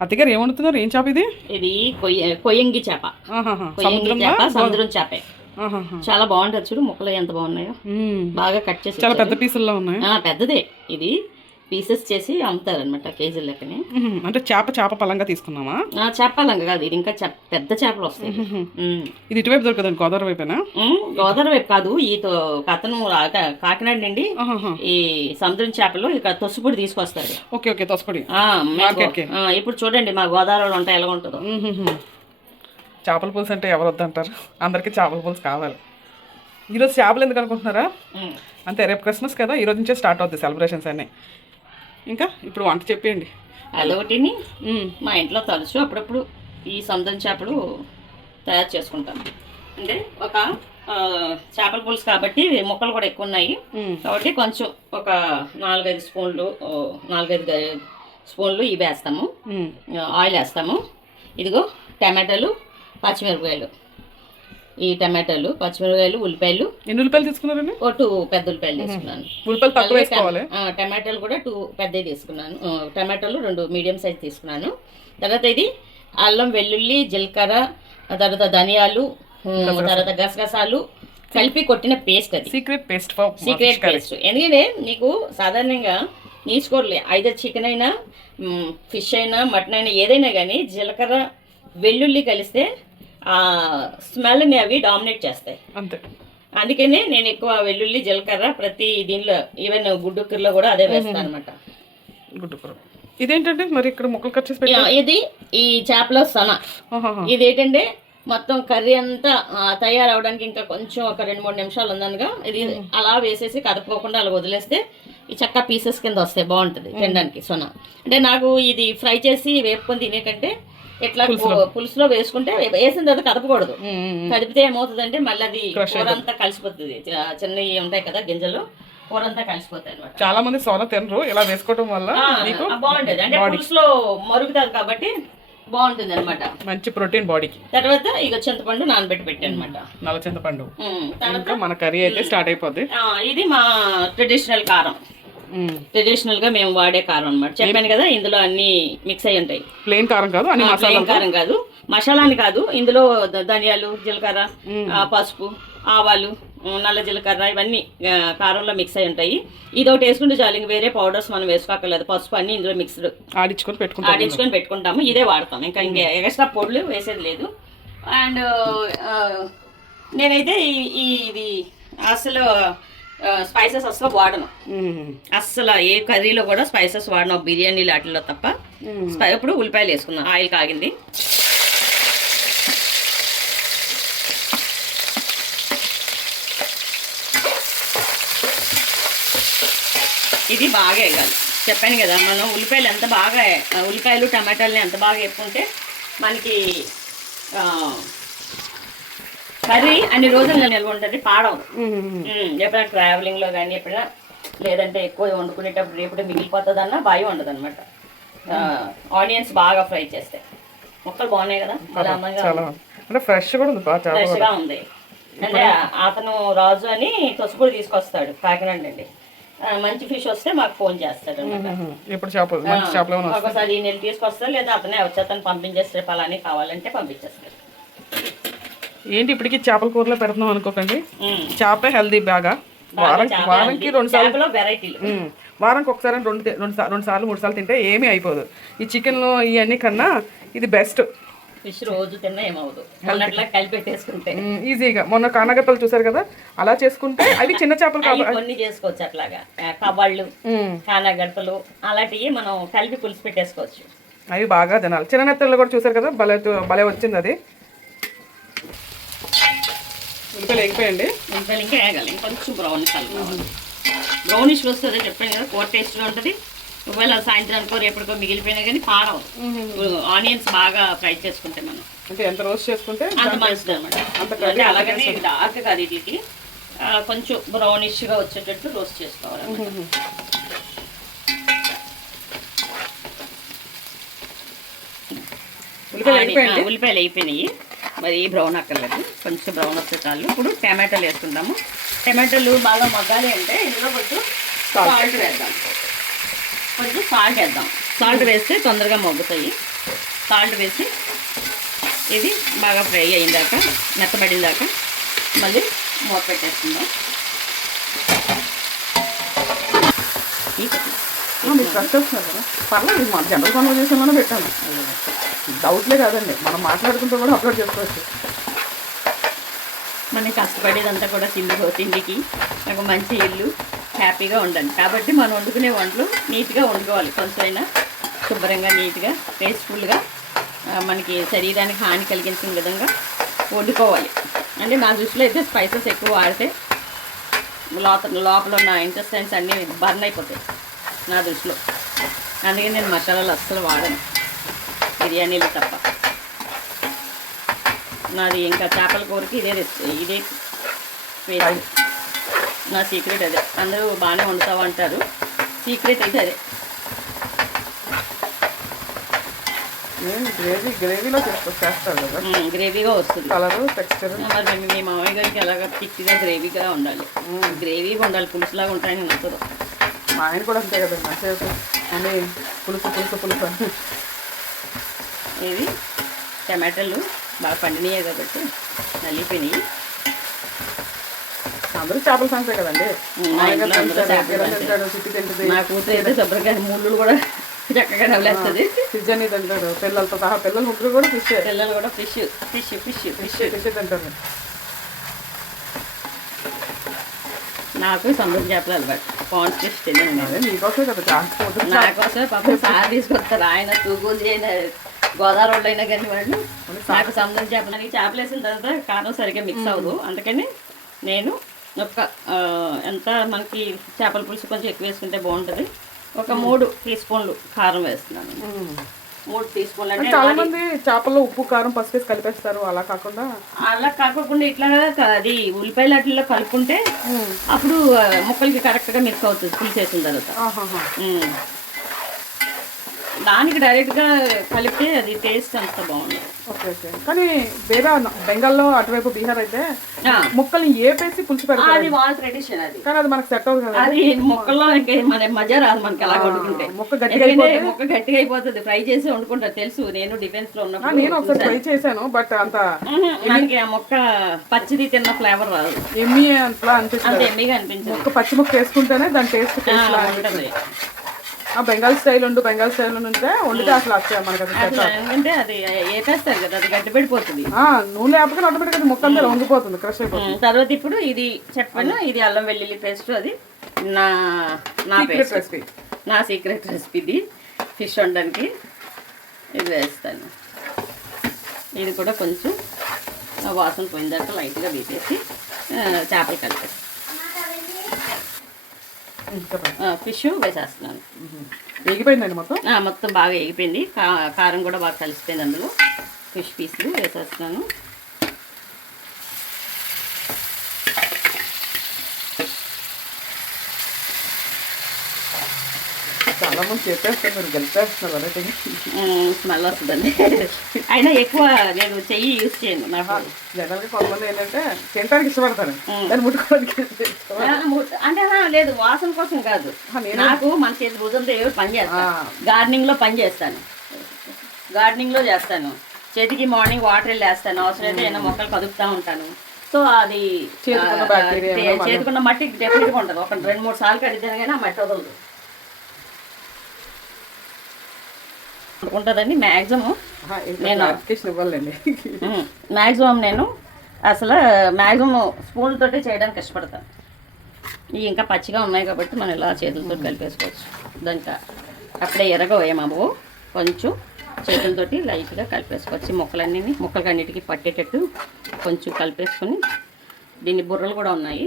అత్తగారు ఏమంటున్నారు? ఏం చేప ఇది? ఇది కొయ్యంగి చేప. సముద్రం చేపే. చాలా బాగుంటుంది చూడు, ముక్కలు ఎంత బాగున్నాయో. బాగా కట్ చేసి చాలా పెద్ద పీసుల్లో ఉన్నాయి. పెద్దదే ఇది. పీసెస్ చేసి అమ్ముతారు అనమాట కేజీ లెక్కనే. అంటే చేప పలంగా తీసుకున్నామా? చేప పలంగా కాదు, ఇది ఇంకా పెద్ద చేపలు వస్తాయి. ఇది ఇటువైపు దొరకదండి, గోదావరి వైపేనా? గోదావరి వైపు కాదు, ఈ కథను కాకినాడ నుండి ఈ సముద్రం చేపలు ఇక్కడ తొసుపొడి తీసుకొస్తారు. ఓకే ఓకే, తొసుపొడి. ఇప్పుడు చూడండి మా గోదావరిలో ఉంటాయి ఎలా ఉంటుందో. చేపల పులుసు అంటే ఎవరు వద్దంటారు? అందరికీ చేపల పులుసు కావాలి. ఈరోజు చేపలు ఎందుకు అనుకుంటున్నారా? అంతే, రేపు క్రిస్మస్ కదా, ఈరోజు నుంచే స్టార్ట్ అవుతుంది సెలబ్రేషన్స్ అన్నీ. ఇంకా ఇప్పుడు వంట చెప్పేయండి. అదొకటిని మా ఇంట్లో తరచు అప్పుడప్పుడు ఈ సముద్రం చేపలు తయారు చేసుకుంటాం. అంటే ఒక చేపల పులుసు కాబట్టి ముక్కలు కూడా ఎక్కువ ఉన్నాయి కాబట్టి కొంచెం ఒక 4-5 స్పూన్లు ఇవి వేస్తాము. ఆయిల్ వేస్తాము. ఇదిగో టమాటాలు, పచ్చిమిరపకాయలు. ఈ టమాటాలు, పచ్చిమిరపకాయలు, ఉల్లిపాయలు. ఎన్ని ఉల్లిపాయలు తీసుకున్నారండి? 2 పెద్ద ఉల్లిపాయలు తీసుకున్నాను. ఉల్లిపాయలు తక్కువ వేసుకోవాలి. టమాటాలు కూడా 2 పెద్దవి తీసుకున్నాను. టమాటాలు 2 మీడియం సైజ్ తీసుకున్నాను. తర్వాత ఇది అల్లం, వెల్లుల్లి, జీలకర్ర, తర్వాత ధనియాలు, తర్వాత గసగసాలు కలిపి కొట్టిన పేస్ట్. అది సీక్రెట్ పేస్ట్. ఎందుకంటే నీకు సాధారణంగా నీచుకోరలే, ఐదర్ చికెన్ అయినా, ఫిష్ అయినా, మటన్ అయినా ఏదైనా కానీ జీలకర్ర, వెల్లుల్లి కలిస్తే ఆ స్మెల్ని అవి డామినేట్ చేస్తాయి. అంతే. అందుకనే నేను ఎక్కువ వెల్లుల్లి, జీలకర్ర ప్రతి దీనిలో, ఈవెన్ గుడ్డుకూరలో కూడా అదే వేస్తాను అనమాట. గుడ్డుకూర ఇదేంటంటే మరి ఇక్కడ ముక్కలు కట్ చేసి ఇది ఈ చేపల సన. ఇది ఏంటంటే మొత్తం కర్రీ అంతా తయారవడానికి ఇంకా కొంచెం ఒక 2-3 నిమిషాలు ఉందనగా ఇది అలా వేసేసి కదపకోకుండా అలా వదిలేస్తే ఈ చక్క పీసెస్ కింద వస్తాయి, బాగుంటుంది తినడానికి సొన. అంటే నాకు ఇది ఫ్రై చేసి వేపుకొని తినే కంటే ఇట్లా పులుసులో వేసుకుంటే వేసిన తర్వాత కదపకూడదు. కదిపితే ఏమవుతుందంటే మళ్ళీ అది కూర అంతా కలిసిపోతుంది. చిన్నవి ఉంటాయి కదా గింజలు, కూర అంతా కలిసిపోతాయి అనమాట. చాలా మంది సోనా తినరు, ఇలా వేసుకోవడం వల్ల బాగుంటది. అంటే పులుసులో మరుగుతుంది కాబట్టి బాగుంటుంది అనమాట, మంచి ప్రోటీన్ బాడీకి. తర్వాత ఇక చింతపండు నానబెట్టి పెట్టి అనమాట, నల్ల చింతపండు. ఇంకా మన కర్రీ అయితే స్టార్ట్ అయిపోద్ది. ఇది మా ట్రెడిషనల్ కారం. ట్రెడిషనల్ గా మేము వాడే కారం అనమాట. చెప్పాను కదా, ఇందులో అన్ని మిక్స్ అయి ఉంటాయి. ప్లెయిన్ కారం కాదు, ప్లెయిన్ కారం కాదు, మసాలాని కాదు. ఇందులో ధనియాలు, జీలకర్ర, పసుపు, ఆవాలు, నల్ల జీలకర్ర ఇవన్నీ కారంలో మిక్స్ అయి ఉంటాయి. ఇది ఒకటి వేసుకుంటే చాలు, ఇంక వేరే పౌడర్స్ మనం వేసుకోకర్లేదు. పసుపు అన్ని ఇందులో మిక్స్డ్ ఆడించుకొని పెట్టుకుంటాము. ఇదే వాడతాం, ఇంకా ఎక్స్ట్రా పొడులు వేసేది లేదు. అండ్ నేనైతే ఇది అసలు స్పైసెస్ అసలు వాడను. అస్సలు ఏ కర్రీలో కూడా స్పైసెస్ వాడను, బిర్యానీ వాటిల్లో తప్ప. ఇప్పుడు ఉల్లిపాయలు వేసుకున్నాను, ఆయిల్ కాగింది. ఇది బాగా వేయాలి. చెప్పాను కదా, మనం ఉల్లిపాయలు టమాటాలని ఎంత బాగా వేసుకుంటే మనకి కర్రీ అన్ని రోజులు నిల్వ ఉంటుంది, పాడవదు. ఎప్పుడైనా ట్రావెలింగ్లో కానీ ఎప్పుడైనా లేదంటే ఎక్కువ వండుకునేటప్పుడు రేపు మిగిలిపోతుంది అన్న భయం ఉండదు అనమాట. ఆనియన్స్ బాగా ఫ్రై చేస్తే ముక్కలు బాగున్నాయి కదా, ఫ్రెష్గా ఉంది. అంటే అతను రాజు అని తొసుపొడి తీసుకొస్తాడు కాకినాడ నుండి. మంచి ఫిష్ వస్తే మాకు ఫోన్ చేస్తాడు అనమాట. ఒకసారి ఈ నెల తీసుకొస్తాడు, లేదా అతనే వచ్చేతను పంపించేస్తే పలాని కావాలంటే పంపించేస్తాడు. ఏంటి ఇప్పటికి చేపల కూరలో పెడుతున్నాం అనుకోకండి, చేప హెల్దీ బాగా. వారానికి 2 సార్లు వెరైటీలు, వారానికి ఒకసారి 2 సార్లు 3 సార్లు తింటే ఏమీ అయిపోదు. ఈ చికెన్ ఇవన్నీ కన్నా ఇది బెస్ట్. ఫిష్ రోజు తిన్నా ఏమవుదు, కలిపెట్టేసుకుంటే ఈజీగా. మొన్న కానగప్పలు చూసారు కదా, అలా చేసుకుంటే అవి చిన్న చేపలు కాబట్టి కొన్ని చేసుకోవచ్చు. అట్లాగా కబాళ్ళు, కానగడపలు అలాంటివి మనం కలిపి పులుసు పెట్టేసుకోవచ్చు. అవి బాగా తినాలి. చిన్న నెత్తలు కూడా చూసారు కదా, భలే వచ్చింది అది. ఉల్లిపాయలు ఎగిపోయండి. ఉల్లిపాయలు ఇంకా వేగాలి, ఇంకొంచెం బ్రౌనిష్ వస్తుంది. చెప్పాను కదా, కూర టేస్ట్గా ఉంటుంది. ఒకవేళ సాయంత్రానికో రేపటికో మిగిలిపోయినా కానీ పాడవు. ఆనియన్స్ బాగా ఫ్రై చేసుకుంటే మనం, అంటే ఎంత రోస్ట్ చేసుకుంటే అంత మంచిది అనమాట. అంటే అలాగనే డార్క్ కాదు, వీటికి కొంచెం బ్రౌనిష్గా వచ్చేటట్టు రోస్ట్ చేసుకోవాలి. ఉల్లిపాయలు అయిపోయినాయి, మరి బ్రౌన్ అక్కర్లేదు, కొంచెం బ్రౌన్ వస్తే చాలు. ఇప్పుడు టమాటాలు వేసుకుందాము. టమాటాలు బాగా మగ్గాలి అంటే ఇందులో కొంచెం సాల్ట్ వేద్దాం. సాల్ట్ వేస్తే తొందరగా మగ్గుతాయి. సాల్ట్ వేసి ఇది బాగా ఫ్రై అయిందాక మెత్తబడిందాక మళ్ళీ మూత పెట్టేస్తున్నాం. మీరు ట్రస్ట్ చేస్తున్నారు కదా, పర్లేదు. మా జనరల్ కన్వర్జేషన్లోనే పెట్టాను, డౌట్లే కాదండి. మనం మాట్లాడుకుంటూ కూడా అప్లోడ్ చేసుకోవచ్చు. మనం కష్టపడేదంతా కూడా తిండికి ఒక మంచి ఇల్లు హ్యాపీగా ఉండండి. కాబట్టి మనం వండుకునే వంటలు నీట్గా వండుకోవాలి. కొంచెమైనా శుభ్రంగా నీట్గా టేస్ట్ఫుల్గా మనకి శరీరానికి హాని కలిగించిన విధంగా వండుకోవాలి. అంటే నా దృష్టిలో అయితే స్పైసెస్ ఎక్కువ వాడితే లోపల ఉన్న ఇంటెస్టైన్స్ అన్నీ బర్న్ అయిపోతాయి నా దృష్టిలో. అందుకే నేను మసాలాలు అస్సలు వాడను, బిర్యానీలు తప్ప. నాది ఇంకా చేపల కూరకి ఇదే పేస్ట్. నా సీక్రెట్ అదే. అందరూ బాగానే వండుతావు అంటారు, సీక్రెట్ అయితే అదే. గ్రేవీలో చేస్తారు కదా, గ్రేవీగా వస్తుంది కలరు టెక్స్చర్. మరి మీ మామయ్య గారికి ఎలాగ థిక్గా గ్రేవీగా ఉండాలి, గ్రేవీగా ఉండాలి. పులుసులాగా ఉంటాయని నచ్చదు. మా ఆయన కూడా అంతే కదండి, నచ్చేది అని పులుసు. ఇది టమాటాలు బాగా పండినాయి కాబట్టి నలిపోయినాయి. అందరూ చేపల సంతే కదండి. నా కూతురు అయితే శుభ్రంగా ముళ్ళు కూడా చక్కగా నవ్వులేస్తుంది. ఫిష్ అని తింటాడు పిల్లలతో సహా. పిల్లలు ముగ్గురు కూడా ఫిష్. పిల్లలు కూడా ఫిష్ తింటారు. నాకు సముద్రం చేపలు అలవాటు. పాండ్ ఫిష్ తిన్నాను. నీకోసమే కదా, నాకోసమే పాపం సార్ తీసుకొస్తారు. ఆయన తూగోజీ అయినా గోదావరి రోడ్లు అయినా కానీ వాళ్ళు నాకు సముద్రం చేపలు. చేపలు వేసిన తర్వాత కారం సరిగ్గా మిక్స్ అవ్వదు. అందుకని నేను ఎంత మనకి చేపల పులుసు కొంచెం ఎక్కువ వేసుకుంటే బాగుంటుంది. ఒక 3 టీ స్పూన్లు కారం వేస్తున్నాను. 3 టీ స్పూన్లు అంటే చాలా మంది చేపల్లో ఉప్పు కారం పసుపు వేసి కలిపేస్తారు. అలా కాకుండా ఇట్లా అది ఉల్లిపాయలు అట్లా కలుపుకుంటే అప్పుడు ముక్కలకి కరెక్ట్గా మిక్స్ అవుతుంది పులుసు వేసిన తర్వాత. దానికి డైరెక్ట్గా కలిపితే అది టేస్ట్ అంత బాగుంది. ఓకే. కానీ వేరే బెంగాల్లో అటువైపు బీహార్ అయితే ముక్కల్ని ఏపేసి పులుసు పెడతారు. అది వాళ్ళ ట్రెడిషన్. అది కానీ అది మనకు సెట్ అవుతుంది. అది ముక్కల్లో ఇంకా మన మజా రాదు మనకి అలా వండుకుంటే. ముక్క గట్టిగా అయిపోతుంది. ఫ్రై చేసి వండుకుంటారు తెలుసు. నేను డిఫెన్స్ లో ఉన్నప్పుడు నేను ఒకసారి ట్రై చేశాను. బట్ అంత మనకి ఆ ముక్క పచ్చిది తిన్న ఫ్లేవర్ రాదు. ఎమ్మి అట్లా అనిపిస్తుంది. అంత ఎమ్మిగా అనిపించింది. ముక్క పచ్చి ముక్క వేసుకుంటేనే దాని టేస్ట్ ఉంటుంది. బెంగాల్ స్టైల్ ఉంటే వండితే అసలు వస్తాయి మనకి. ఎందుకంటే అది వేపేస్తారు కదా, అది గట్టి పడిపోతుంది. నూనె వేపకనే ఆటోమేటిక్గా ముక్క అంతా వంగిపోతుంది, క్రష్ అయిపోతుంది. తర్వాత ఇప్పుడు ఇది చెప్పాను, ఇది అల్లం వెల్లుల్లి పేస్ట్. అది నా రెసిపీ, నా సీక్రెట్ రెసిపీ. ఇది ఫిష్ వండడానికి ఇది వేస్తాను. ఇది కూడా కొంచెం వాసన పోయిందాక లైట్గా వేసేసి చేపలు కలిపేసి ఫిష్ వేసేస్తున్నాను. ఎగిపోయిందండి మొత్తం బాగా ఎగిపోయింది. కారం కూడా బాగా కలిసిపోయింది. అందులో ఫిష్ పీసులు వేసేస్తున్నాను. చాలా మంది చెప్పేస్తారు, మీరు గెలిపేస్తున్నారు. స్మెల్ వస్తుందండి. అయినా ఎక్కువ నేను చెయ్యి యూజ్ చేయను. నాకు జనరల్గా కొంతమంది ఏంటంటే తినడానికి ఇష్టపడతాను, దాన్ని ముట్టుకోవడానికి అంటే లేదు, వాసన కోసం కాదు. నాకు మన చేతి భుజంతో ఏదో పని చేస్తాను. గార్డెనింగ్లో పని చేస్తాను. గార్డెనింగ్లో చేస్తాను. చేతికి మార్నింగ్ వాటర్ వెళ్ళేస్తాను. అవసరమైతే ఏమైనా మొక్కలు కదుపుతూ ఉంటాను. సో అది చేతికున్న మట్టి డెఫినెట్గా ఉంటుంది. ఒక 2-3 సార్లు కడిగితేనే కానీ ఆ మట్టి వదలదు ఉంటుందండి. మ్యాక్సిమం నేను అసలు స్పూన్ తోటి చేయడానికి ఇష్టపడతాను. ఇవి ఇంకా పచ్చిగా ఉన్నాయి కాబట్టి మనం ఇలా చేతులతో కలిపేసుకోవచ్చు. దానికి అప్పుడే ఎరగవేమో కొంచెం చేతులతోటి లైట్గా కలిపేసుకోవచ్చు. ముక్కలకి అన్నిటికీ పట్టేటట్టు కొంచెం కలిపేసుకొని, దీన్ని బుర్రలు కూడా ఉన్నాయి.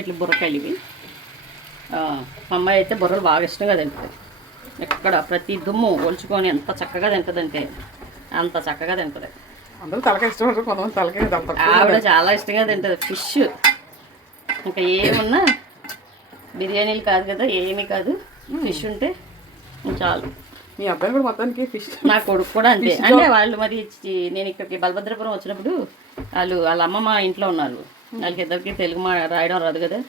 ఇట్లా బుర్రకాయలు ఇవి. అమ్మాయి అయితే బుర్రలు బాగా ఇష్టంగా తింటుంది. ఎక్కడ ప్రతి దుమ్ము ఒలుచుకొని ఎంత చక్కగా తింటుందంటే అంత చక్కగా తింటుంది. అందరూ తలకాయ ఇష్టపడతారు, కొంతమంది తలకాయ. ఆవిడ చాలా ఇష్టంగా తింటుంది ఫిష్. ఇంకా ఏమున్నా బిర్యానీలు కాదు కదా, ఏమీ కాదు, ఫిష్ ఉంటే చాలు. మీ అబ్బాయి కూడా మొత్తానికి ఫిష్. నా కొడుకు కూడా అంతే. అంటే వాళ్ళు మరి నేను ఇక్కడికి బలభద్రపురం వచ్చినప్పుడు వాళ్ళ అమ్మమ్మ ఇంట్లో ఉన్నారు. వాళ్ళకి ఇద్దరికి తెలుగు రాయడం రాదు కదా,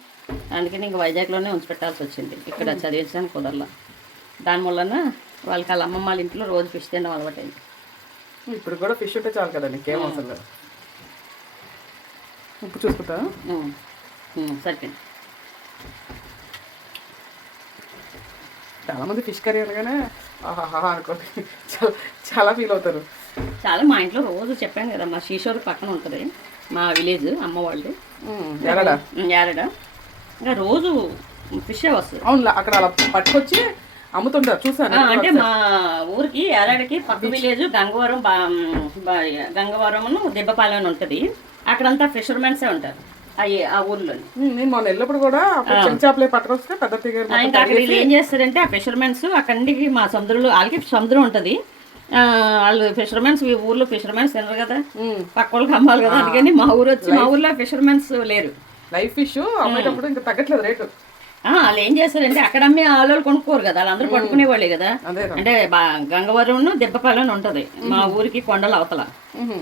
అందుకని ఇంక వైజాగ్లోనే ఉంచి పెట్టాల్సి వచ్చింది, ఇక్కడ చదివించడానికి కుదరలా. దాని వలన వాళ్ళకి వాళ్ళ అమ్మమ్మ వాళ్ళ ఇంట్లో రోజు ఫిష్ తినడం అలవాటైంది. ఇప్పుడు కూడా ఫిష్ ఉంటే చాలు కదా, నీకేం అవసరం లేదు. ఉప్పు చూసుకుంటా సరిపోయింది. చాలామంది ఫిష్ కర్రీ అనగానే ఆహాహా అనుకోండి, చాలా చాలా ఫీల్ అవుతారు. చాలా మా ఇంట్లో రోజు చెప్పాను కదా, మా శ్రీశోర్ పక్కన ఉంటుంది మా విలేజ్ అమ్మ వాళ్ళు ఎలాడా యారడా, ఇంకా రోజు ఫిషే వస్తుంది. అవును, అక్కడ అలా పట్టుకొచ్చి అమ్ముతుంటారు చూసాను. అంటే మా ఊరికి యారాడికి పక్క విలేజ్ గంగవరం గంగవరం దెబ్బపాలెం అని ఉంటుంది. అక్కడంతా ఫిషర్మెన్సే ఉంటారు ఆ ఊర్లో. నేను మొన్న వెళ్ళినప్పుడు కూడా చిన్న చేపలే పట్టుకొస్తే పెద్ద ఇంకా అక్కడ వీళ్ళు ఏం చేస్తారంటే ఆ ఫిషర్మెన్స్ అక్కడికి మా సముద్రంలో వాళ్ళకి సముద్రం ఉంటుంది. వాళ్ళు ఫిషర్మెన్స్ ఈ ఊర్లో ఫిషర్మెన్స్ తినరు కదా, పక్క వాళ్ళకి అమ్మాలి కదా, అందుకని మా ఊరు వచ్చి మా ఊర్లో ఫిషర్మెన్స్ లేరు. లైవ్ ఫిష్ అమ్మేటప్పుడు ఇంకా తగ్గట్లేదు రేటు. వాళ్ళు ఏం చేస్తారంటే అక్కడ అమ్మే వాళ్ళు కొనుక్కోరు కదా, వాళ్ళందరూ పట్టుకునే వాళ్ళే కదా. అంటే గంగవరం దెబ్బపాలెం ఉంటుంది మా ఊరికి కొండల అవతల.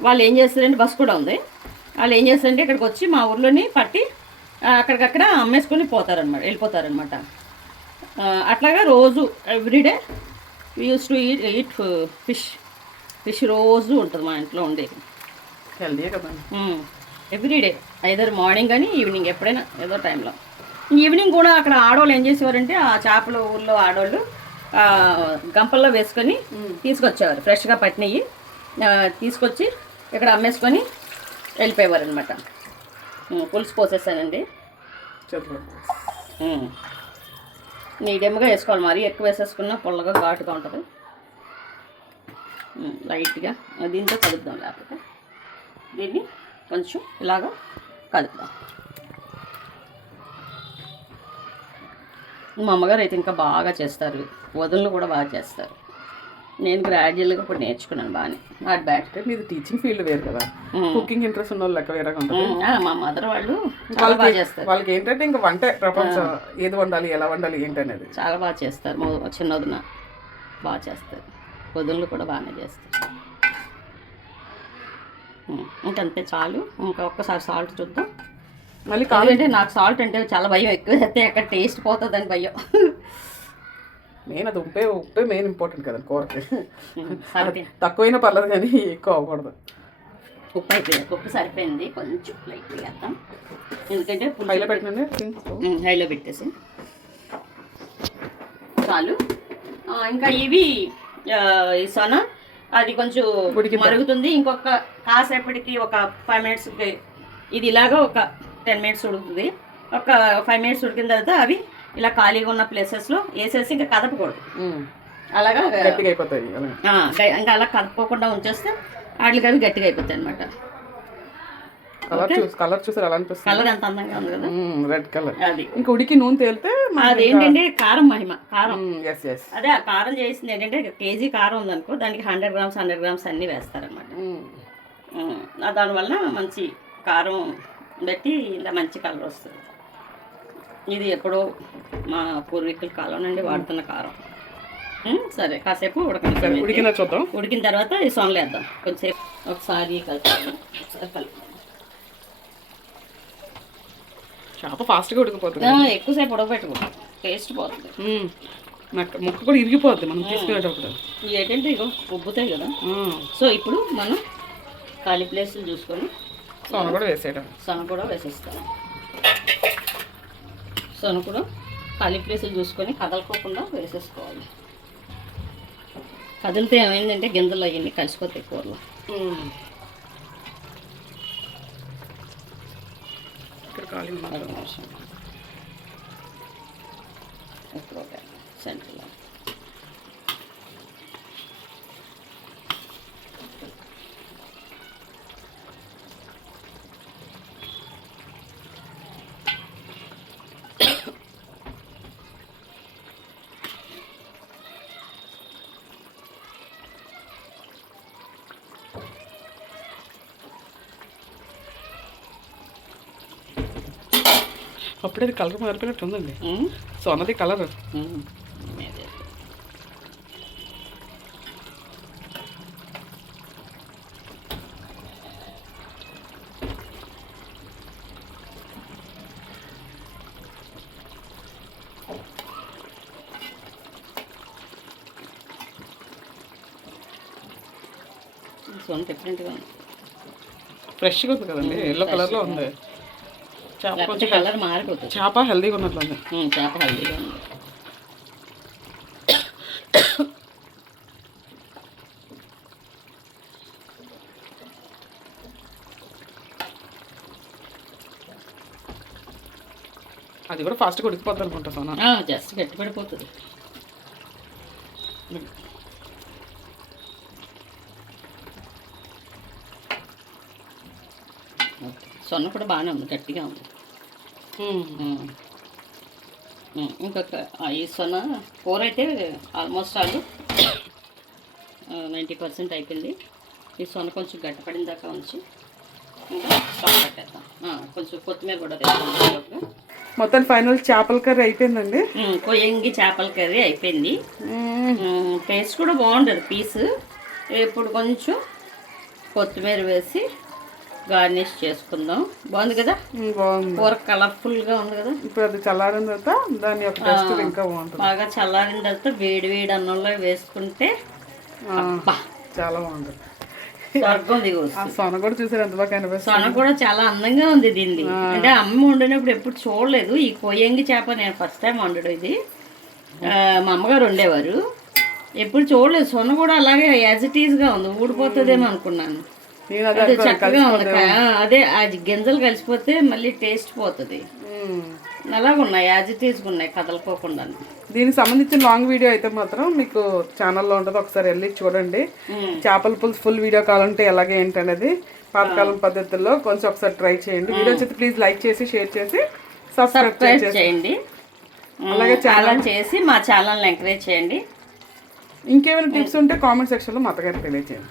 వాళ్ళు ఏం చేస్తారంటే బస్ కూడా ఉంది, వాళ్ళు ఏం చేస్తారంటే ఇక్కడికి వచ్చి మా ఊర్లోని పట్టి అక్కడికక్కడ అమ్మేసుకొని వెళ్ళిపోతారనమాట. అట్లాగా రోజు everyday use to eat fish రోజు ఉంటుంది మా ఇంట్లో ఉండేది. హెల్దీ కదా ఎవ్రీడే ఐదర్ మార్నింగ్ కానీ ఈవినింగ్ ఎప్పుడైనా ఏదో టైంలో. ఈవినింగ్ కూడా అక్కడ ఆడవాళ్ళు ఏం చేసేవారంటే ఆ చేపల ఊళ్ళో ఆడవాళ్ళు గంపల్లో వేసుకొని తీసుకొచ్చేవారు, ఫ్రెష్గా పట్టినవి తీసుకొచ్చి ఇక్కడ అమ్మేసుకొని వెళ్ళిపోయేవారు అనమాట. పులుసు పోసేసానండి, మీడియంగా వేసుకోవాలి, మరీ ఎక్కువ వేసేసుకున్నా పుల్లగా ఘాటుగా ఉంటుంది. లైట్గా దీంతో కలుపుదాం, లేకపోతే దీన్ని కొంచెం ఇలాగా కలుపుదాం. మా అమ్మగారు అయితే ఇంకా బాగా చేస్తారు, వదులు కూడా బాగా చేస్తారు. నేను గ్రాడ్యువల్గా ఇప్పుడు నేర్చుకున్నాను బాగానే. Not bad. మీది టీచింగ్ ఫీల్డ్ వేరు కదా, కుకింగ్ ఇంట్రెస్ట్ ఉన్న వాళ్ళు లెక్క వేరేగా ఉంటుంది. మా మదర్ వాళ్ళు చాలా బాగా చేస్తారు. వాళ్ళకి ఏంటంటే ఇంకా వంటే ప్రపంచం, ఏది వండాలి ఎలా వండాలి ఏంటనేది చాలా బాగా చేస్తారు. చిన్న వదిన బాగా చేస్తారు, వదులు కూడా బాగానే చేస్తారు. ఇంకంతే చాలు. ఇంకా ఒక్కసారి సాల్ట్ చూద్దాం. మళ్ళీ కావాలంటే నాకు సాల్ట్ అంటే చాలా భయం, ఎక్కువ అయితే అక్కడ టేస్ట్ పోతుందని భయం. మెయిన్ అది ఉప్పే మెయిన్ ఇంపార్టెంట్ కదా కూరకి. తక్కువైనా పర్లేదు కానీ ఎక్కువ అవ్వకూడదు. ఉప్పు అయిపోయింది, ఉప్పు సరిపోయింది, కొంచెం లైట్గా వేద్దాం. ఎందుకంటే హైలో పెట్టండి, హైలో పెట్టేసి చాలు. ఇంకా ఇవి ఈ సొన అది కొంచెం మరుగుతుంది. ఇంకొక కాసేపటికి ఒక 5 మినిట్స్కి ఇది ఇలాగా ఒక 10 మినిట్స్ ఉడుకుతుంది. ఒక 5 మినిట్స్ ఉడికిన తర్వాత అవి ఇలా ఖాళీగా ఉన్న ప్లేసెస్లో వేసేసి ఇంకా కదపకూడదు, అలాగా గట్టిగా అయిపోతాయి. ఇంకా అలా కదపకుండా ఉంచేస్తే వాటికి అవి గట్టిగా అయిపోతాయి అనమాట. కలర్ చూసారు అలా అనిపిస్తుంది, కలర్ ఎంత అందంగా ఉంది కదా, రెడ్ కలర్. అది ఇంకా ఉడికి నూనె తేలితే అదేంటంటే కారం మహిమ. కారం అదే ఆ కారం చేసింది ఏంటంటే కేజీ కారం ఉందనుకో దానికి 100 గ్రామ్స్ అన్నీ వేస్తారనమాట. దానివల్ల మంచి కారం పెట్టి ఇలా మంచి కలర్ వస్తుంది. ఇది ఎప్పుడో మా పూర్వీకుల కాలం నుండి వాడుతున్న కారం. సరే కాసేపు ఉడికిన చూద్దాం. ఉడికిన తర్వాత ఈ సొనలు వేద్దాం కొంచెంసేపు, ఒకసారి కలుపుతాం. చేప ఫాస్ట్గా ఉడికిపోతుంది, ఎక్కువసేపు ఉడకబెట్టకూడదు, టేస్ట్ పోతుంది. నాకు ముక్క కూడా ఇరిగిపోద్ది మనం తీసుకునేటప్పుడు. ఏంటంటే ఇగో ఉబ్బుతాయి కదా. సో ఇప్పుడు మనం ఖాళీ ప్లేసులు చూసుకొని సొన కూడా వేసేయడం, సొన కూడా వేసేస్తాను. సొన కూడా ఖాళీ ప్లేసులు చూసుకొని కదలకోకుండా వేసేసుకోవాలి. కదిలితే ఏమైందంటే గింజలు అవన్నీ కలిసిపోతాయి కూరలో. ఇక్కడ ఖాళీ ఇప్పుడు ఒక సెంటర్లో అప్పుడే కలర్ మారిపోయినట్టు ఉందండి. సో అన్నది కలర్ సొన డిఫరెంట్గా ఉంది, ఫ్రెష్గా ఉంది కదండి, ఎల్లో కలర్లో ఉంది. చేప కొంచెం కలర్ మారిపోతుంది. చేప హెల్దీగా ఉన్నట్లుంది. చేప హెల్దీగా ఉంది. అది కూడా ఫాస్ట్గా ఉడికిపోద్ది అనుకుంటా సోనా. జస్ట్ గట్టి పడిపోతుంది. సొన్న కూడా బాగానే ఉంది, గట్టిగా ఉంది. ఇంకొక ఈ సొన్న కూర అయితే ఆల్మోస్ట్ ఆల్ 90% అయిపోయింది. ఈ సొన్న కొంచెం గట్టిపడిన దాకా ఉంచి ఇంకా స్టవ్ పెట్టేద్దాం. కొంచెం కొత్తిమీర కూడా వేస్తాం. మొత్తం ఫైనల్ చేపల కర్రీ అయిపోయిందండి. కొయ్యంగి చేపల కర్రీ అయిపోయింది. టేస్ట్ కూడా బాగుంటుంది పీస్. ఇప్పుడు కొంచెం కొత్తిమీర వేసి గార్నిష్ చేసుకుందాం. బాగుంది కదా, బాగుంది. కూర కలర్ఫుల్గా ఉంది కదా. ఇప్పుడు అది చల్లారిన తర్వాత దాని యొక్క టేస్ట్ ఇంకా బాగుంటుంది. బాగా చల్లారిన తర్వాత వేడి వేడి అన్నంలో వేసుకుంటే చాలా బాగుంటుంది. స్వర్గం దిగు. ఆ సొన కూడా చూసారు ఎంత బాగా కనిపిస్తుంది. సొన కూడా చాలా అందంగా ఉంది దీన్ని. అంటే అమ్మ వండినప్పుడు ఎప్పుడు చూడలేదు ఈ కొయ్యంగి చేప. నేను ఫస్ట్ టైం వండడం ఇది. మా అమ్మగారు వండేవారు, ఎప్పుడు చూడలేదు. సొన కూడా అలాగే యాజ్ ఇట్ ఈస్గా ఉంది, ఊడిపోతుందేమో అనుకున్నాను. అది చక్కగా ఉంది. అదే అది గింజలు కలిసిపోతే మళ్ళీ టేస్ట్ పోతుంది. అలాగే ఉన్నాయి, యాజ్ ఇట్ ఈస్గా ఉన్నాయి, కదలుకోకుండా. దీనికి సంబంధించిన లాంగ్ వీడియో అయితే మాత్రం మీకు ఛానల్లో ఉంటుంది, ఒకసారి వెళ్ళి చూడండి. చేపల పులుసు ఫుల్ వీడియో కావాలంటే ఎలాగే ఏంటనేది పాతకాలం పద్ధతుల్లో కొంచెం ఒకసారి ట్రై చేయండి. వీడియో వచ్చి ప్లీజ్ లైక్ చేసి షేర్ చేసి సబ్స్క్రైబ్ చేయండి. అలాగే ఛానల్ చేసి మా ఛానల్ని ఎంకరేజ్ చేయండి. ఇంకేమైనా టిప్స్ ఉంటే కామెంట్ సెక్షన్లో మా అత్తగారికి తెలియజేయండి.